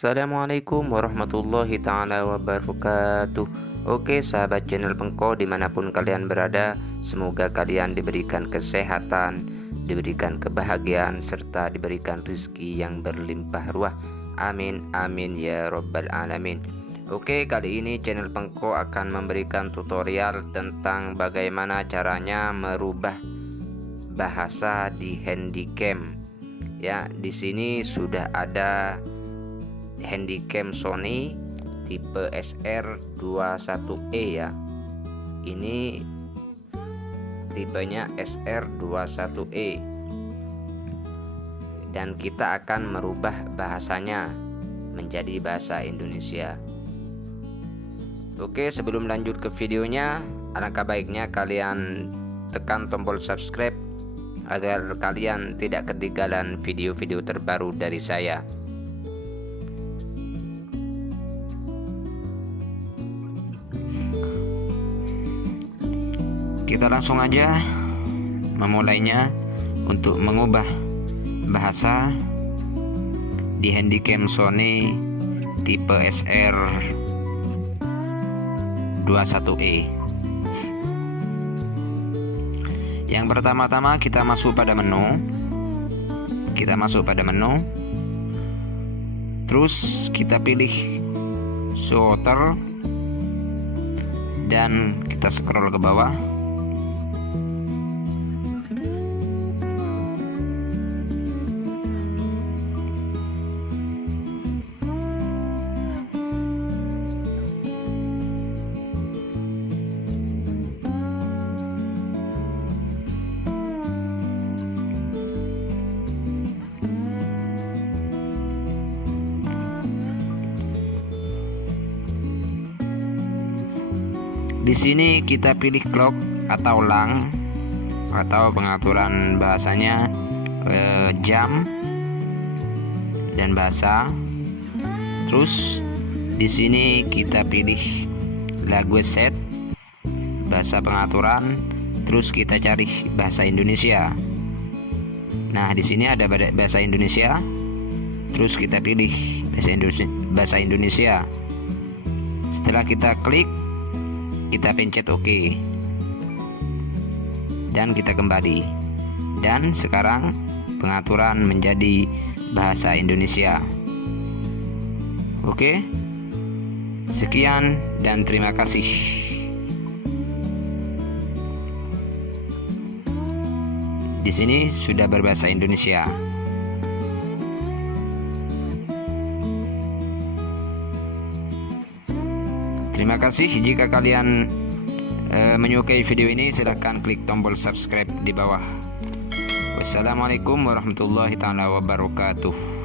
Assalamualaikum warahmatullahi ta'ala wabarakatuh. Oke sahabat channel Pengko dimanapun kalian berada, semoga kalian diberikan kesehatan, diberikan kebahagiaan, serta diberikan rezeki yang berlimpah ruah. Amin amin ya robbal alamin. Oke, kali ini channel Pengko akan memberikan tutorial tentang bagaimana caranya merubah bahasa di handycam. Ya, di sini sudah ada handycam Sony tipe SR21E ya. Ini tipenya SR21E. Dan kita akan merubah bahasanya menjadi bahasa Indonesia. Oke, sebelum lanjut ke videonya, alangkah baiknya kalian tekan tombol subscribe agar kalian tidak ketinggalan video-video terbaru dari saya. Kita langsung aja memulainya untuk mengubah bahasa di handycam Sony tipe SR21E. Yang pertama-tama kita masuk pada menu. Terus kita pilih shorter dan kita scroll ke bawah. Di sini kita pilih clock atau lang, atau pengaturan bahasanya jam dan bahasa. Terus di sini kita pilih language set, bahasa pengaturan. Terus kita cari bahasa Indonesia. Nah, di sini ada bahasa Indonesia. Terus kita pilih bahasa Indonesia. Setelah kita klik, kita pencet OK dan kita kembali, dan sekarang pengaturan menjadi bahasa Indonesia. Oke, sekian dan terima kasih. Di sini sudah berbahasa Indonesia. Terima kasih. Jika kalian menyukai video ini, silahkan klik tombol subscribe di bawah. Wassalamualaikum warahmatullahi wabarakatuh.